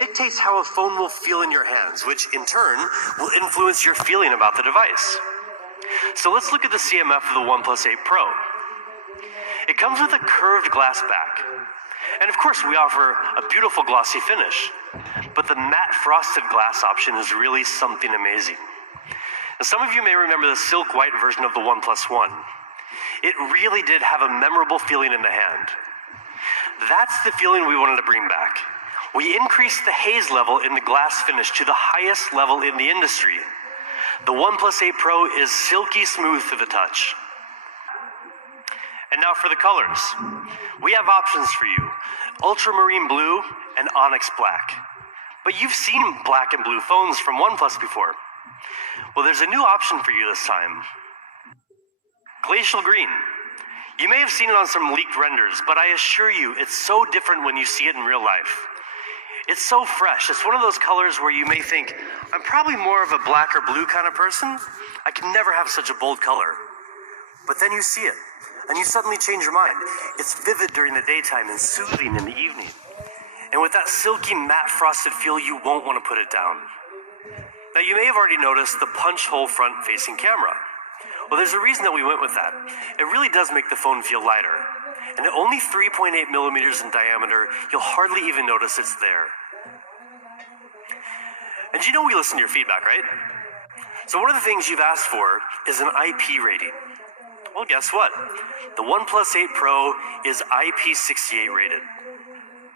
Dictates how a phone will feel in your hands, which in turn will influence your feeling about the device. So let's look at the CMF of the OnePlus 8 Pro. It comes with a curved glass back. And of course, we offer a beautiful glossy finish. But the matte frosted glass option is really something amazing. Now, some of you may remember the silk white version of the OnePlus One. It really did have a memorable feeling in the hand. That's the feeling we wanted to bring back. We increased the haze level in the glass finish to the highest level in the industry. The OnePlus 8 Pro is silky smooth to the touch. And now for the colors. We have options for you: ultramarine blue and onyx black. But you've seen black and blue phones from OnePlus before. Well, there's a new option for you this time: glacial green. You may have seen it on some leaked renders, but I assure you, it's so different when you see it in real life. It's so fresh. It's one of those colors where you may think, I'm probably more of a black or blue kind of person. I can never have such a bold color. But then you see it, and you suddenly change your mind. It's vivid during the daytime and soothing in the evening. And with that silky matte frosted feel, you won't want to put it down. Now, you may have already noticed the punch hole front facing camera. Well, there's a reason that we went with that. It really does make the phone feel lighter. And at only 3.8 millimeters in diameter, you'll hardly even notice it's there. And you know we listen to your feedback, right? So one of the things you've asked for is an IP rating. Well, guess what? The OnePlus 8 Pro is IP68 rated.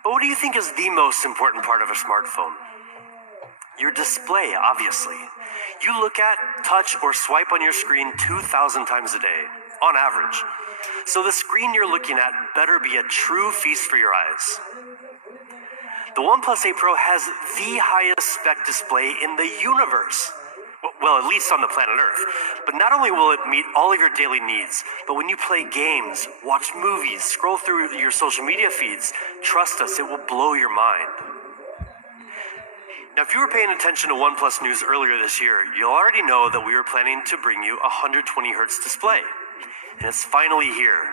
But what do you think is the most important part of a smartphone? Your display, obviously. You look at, touch, or swipe on your screen 2,000 times a day, on average. So the screen you're looking at better be a true feast for your eyes. The OnePlus 8 Pro has the highest spec display in the universe. Well, at least on the planet Earth. But not only will it meet all of your daily needs, but when you play games, watch movies, scroll through your social media feeds, trust us, it will blow your mind. Now, if you were paying attention to OnePlus news earlier this year, you'll already know that we were planning to bring you a 120Hz display. And it's finally here.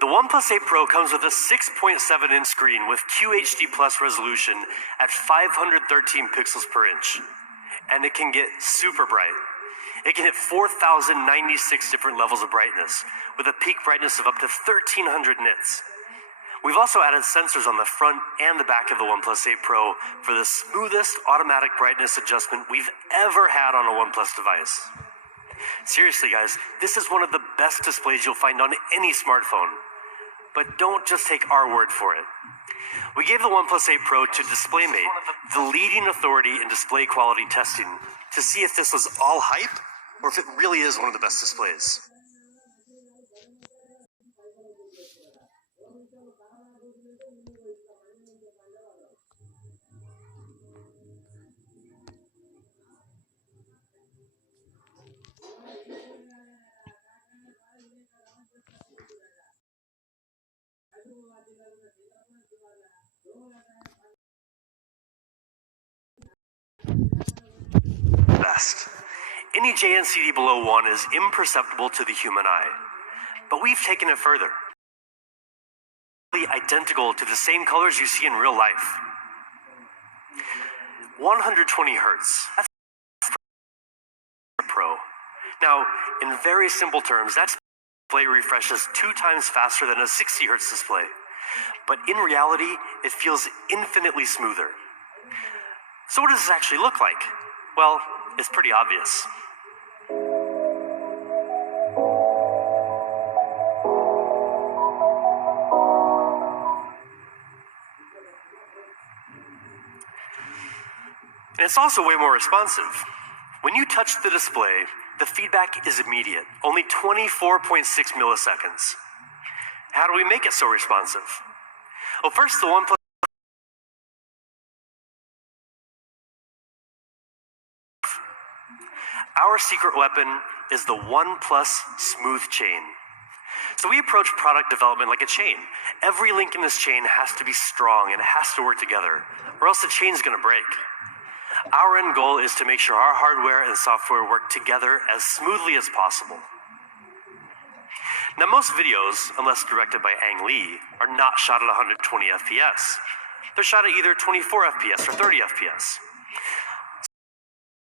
The OnePlus 8 Pro comes with a 6.7-inch screen with QHD+ resolution at 513 pixels per inch. And it can get super bright. It can hit 4,096 different levels of brightness, with a peak brightness of up to 1,300 nits. We've also added sensors on the front and the back of the OnePlus 8 Pro for the smoothest automatic brightness adjustment we've ever had on a OnePlus device. Seriously, guys, this is one of the best displays you'll find on any smartphone. But don't just take our word for it. We gave the OnePlus 8 Pro to DisplayMate, the leading authority in display quality testing, to see if this was all hype or if it really is one of the best displays. Best. Any JNCD below 1 is imperceptible to the human eye, but we've taken it further. Identical to the same colors you see in real life. 120 Hz. That's Pro. Now, in very simple terms, that display refreshes 2 times faster than a 60 Hz display. But in reality, it feels infinitely smoother. So what does this actually look like? Well, it's pretty obvious. And it's also way more responsive. When you touch the display, the feedback is immediate, only 24.6 milliseconds. How do we make it so responsive? Well, first, the OnePlus Our secret weapon is the OnePlus Smooth Chain. So we approach product development like a chain. Every link in this chain has to be strong and it has to work together, or else the chain's gonna break. Our end goal is to make sure our hardware and software work together as smoothly as possible. Now most videos, unless directed by Ang Lee, are not shot at 120 FPS. They're shot at either 24 FPS or 30 FPS.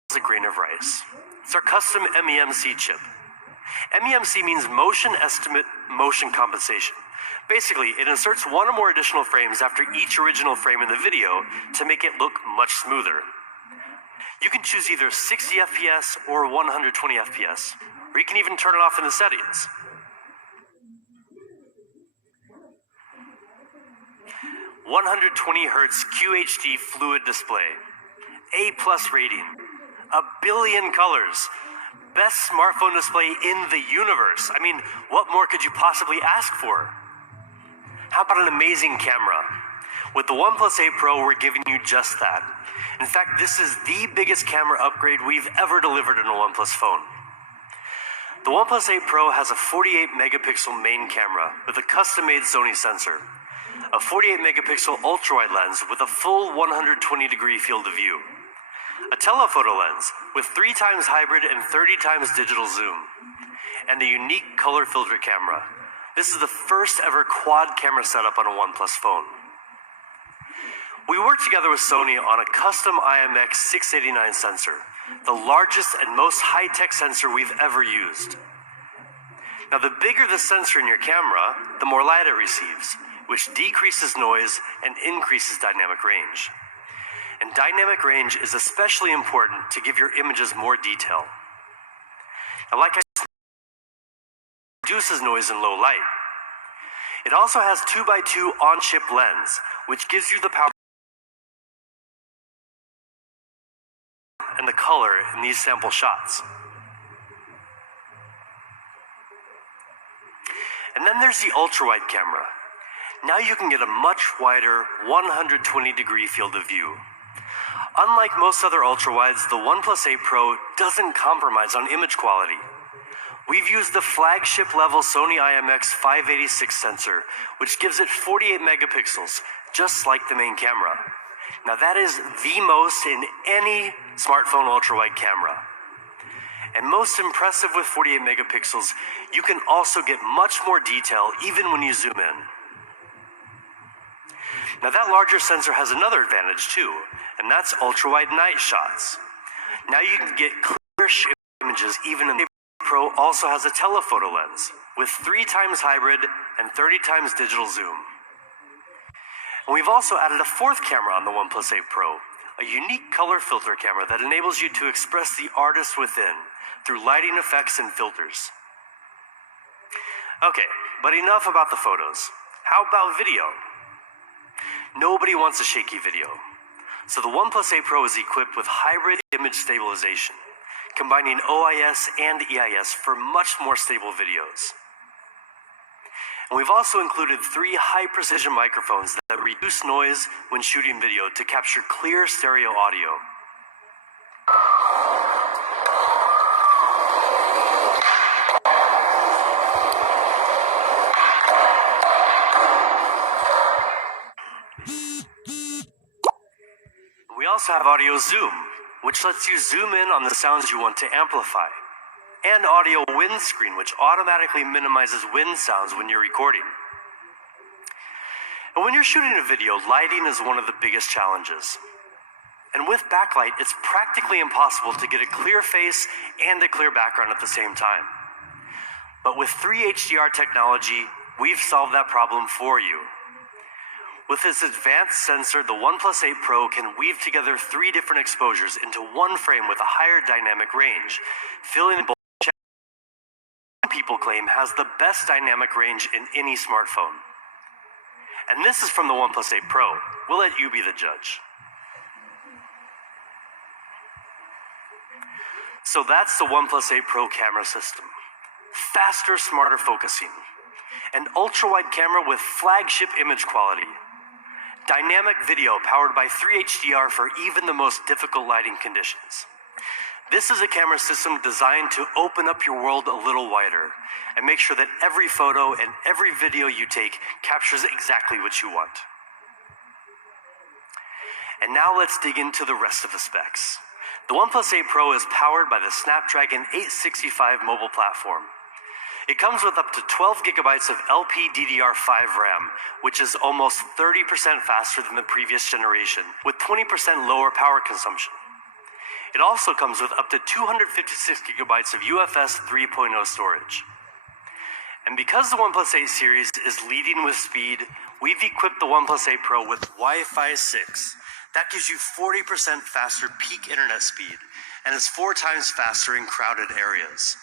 It's a grain of rice. It's our custom MEMC chip. MEMC means motion estimate motion compensation. Basically, it inserts one or more additional frames after each original frame in the video to make it look much smoother. You can choose either 60 FPS or 120 FPS, or you can even turn it off in the settings. "120Hz QHD fluid display, A+ rating, 1 billion colors, best smartphone display in the universe." I mean, what more could you possibly ask for? How about an amazing camera? With the OnePlus 8 Pro, we're giving you just that. In fact, this is the biggest camera upgrade we've ever delivered in a OnePlus phone. The OnePlus 8 Pro has a 48 megapixel main camera with a custom-made Sony sensor, a 48 megapixel ultra-wide lens with a full 120-degree field of view, a telephoto lens with 3 times hybrid and 30 times digital zoom, and a unique color filter camera. This is the first ever quad camera setup on a OnePlus phone. We worked together with Sony on a custom IMX689 sensor, the largest and most high-tech sensor we've ever used. Now, the bigger the sensor in your camera, the more light it receives, which decreases noise and increases dynamic range. And dynamic range is especially important to give your images more detail. Now, like I said, it reduces noise in low light. It also has 2x2 on-chip lens, which gives you the power and the color in these sample shots. And then there's the ultra-wide camera. Now you can get a much wider 120-degree field of view. Unlike most other ultra-wides, the OnePlus 8 Pro doesn't compromise on image quality. We've used the flagship level Sony IMX586 sensor, which gives it 48 megapixels, just like the main camera. Now that is the most in any smartphone ultra-wide camera. And most impressive with 48 megapixels, you can also get much more detail even when you zoom in. Now that larger sensor has another advantage too, and that's ultra-wide night shots. Now you can get clear images even in the Pro. Also has a telephoto lens with 3 times hybrid and 30 times digital zoom. And we've also added a 4th camera on the OnePlus 8 Pro, a unique color filter camera that enables you to express the artist within through lighting effects and filters. Okay, but enough about the photos. How about video? Nobody wants a shaky video. So the OnePlus 8 Pro is equipped with hybrid image stabilization, combining OIS and EIS for much more stable videos. And we've also included 3 high-precision microphones that reduce noise when shooting video to capture clear stereo audio. We also have audio zoom, which lets you zoom in on the sounds you want to amplify, and audio windscreen, which automatically minimizes wind sounds when you're recording. And when you're shooting a video, lighting is one of the biggest challenges. And with backlight, it's practically impossible to get a clear face and a clear background at the same time. But with 3 HDR technology, we've solved that problem for you. With this advanced sensor, the OnePlus 8 Pro can weave together 3 different exposures into one frame with a higher dynamic range, filling the people claim has the best dynamic range in any smartphone. And this is from the OnePlus 8 Pro. We'll let you be the judge. So that's the OnePlus 8 Pro camera system. Faster, smarter focusing. An ultra-wide camera with flagship image quality. Dynamic video powered by 3 HDR for even the most difficult lighting conditions. This is a camera system designed to open up your world a little wider and make sure that every photo and every video you take captures exactly what you want. And now let's dig into the rest of the specs. The OnePlus 8 Pro is powered by the Snapdragon 865 mobile platform. It comes with up to 12 gigabytes of LPDDR5 RAM, which is almost 30% faster than the previous generation, with 20% lower power consumption. It also comes with up to 256 gigabytes of UFS 3.0 storage. And because the OnePlus 8 series is leading with speed, we've equipped the OnePlus 8 Pro with Wi-Fi 6. That gives you 40% faster peak internet speed, and is 4 times faster in crowded areas.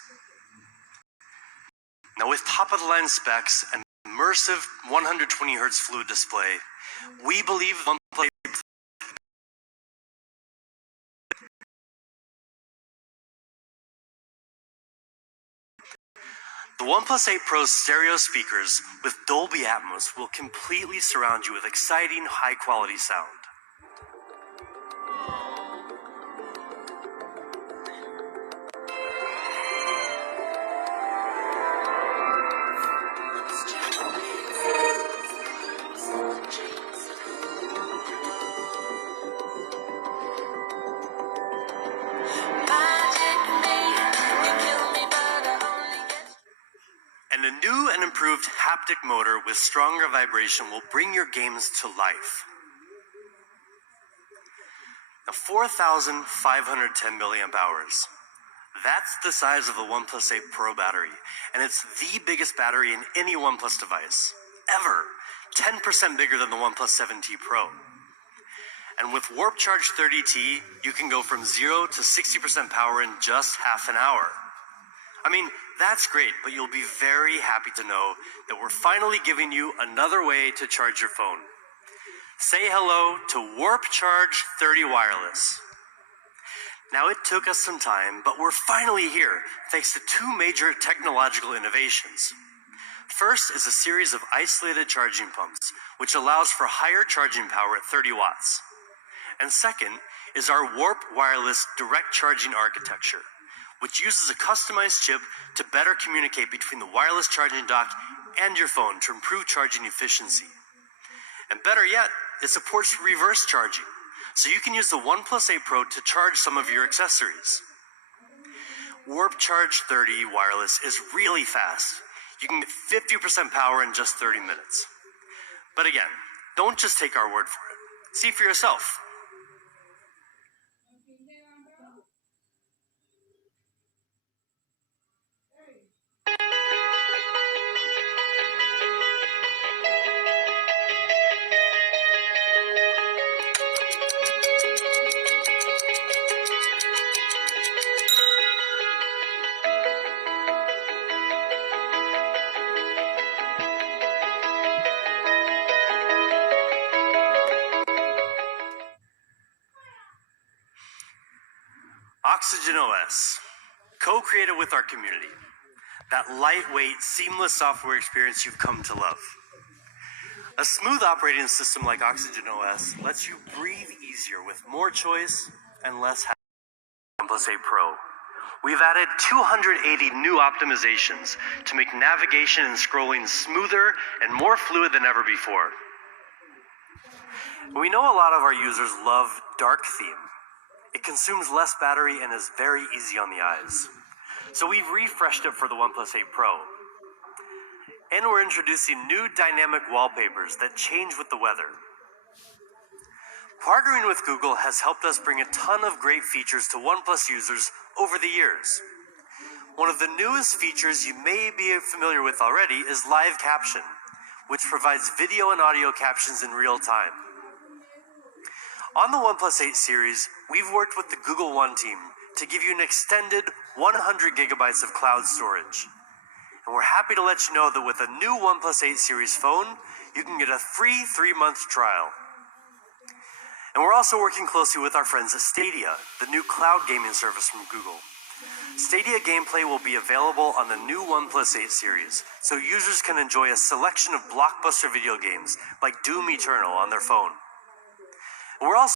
Now with top-of-the-line specs and immersive 120Hz fluid display, we believe OnePlus The OnePlus 8 Pro's stereo speakers with Dolby Atmos will completely surround you with exciting, high-quality sound. And a new and improved haptic motor with stronger vibration will bring your games to life. Now 4,510 milliamp hours. That's the size of the OnePlus 8 Pro battery, and it's the biggest battery in any OnePlus device, ever. 10% bigger than the OnePlus 7T Pro. And with Warp Charge 30T, you can go from 0 to 60% power in just half an hour. I mean, that's great, but you'll be very happy to know that we're finally giving you another way to charge your phone. Say hello to Warp Charge 30 Wireless. Now, it took us some time, but we're finally here, thanks to 2 major technological innovations. First is a series of isolated charging pumps, which allows for higher charging power at 30 watts. And second is our Warp Wireless direct charging architecture, which uses a customized chip to better communicate between the wireless charging dock and your phone to improve charging efficiency. And better yet, it supports reverse charging, so you can use the OnePlus 8 Pro to charge some of your accessories. Warp Charge 30 Wireless is really fast. You can get 50% power in just 30 minutes. But again, don't just take our word for it. See for yourself. Oxygen OS, co-created with our community. That lightweight, seamless software experience you've come to love. A smooth operating system like Oxygen OS lets you breathe easier with more choice and less hassle. OnePlus 8 Pro. We've added 280 new optimizations to make navigation and scrolling smoother and more fluid than ever before. We know a lot of our users love dark theme. It consumes less battery and is very easy on the eyes. So we've refreshed it for the OnePlus 8 Pro. And we're introducing new dynamic wallpapers that change with the weather. Partnering with Google has helped us bring a ton of great features to OnePlus users over the years. One of the newest features you may be familiar with already is live caption, which provides video and audio captions in real time. On the OnePlus 8 series, we've worked with the Google One team to give you an extended 100 gigabytes of cloud storage. And we're happy to let you know that with a new OnePlus 8 series phone, you can get a free 3-month trial. And we're also working closely with our friends at Stadia, the new cloud gaming service from Google. Stadia gameplay will be available on the new OnePlus 8 series, so users can enjoy a selection of blockbuster video games like Doom Eternal on their phone. And we're also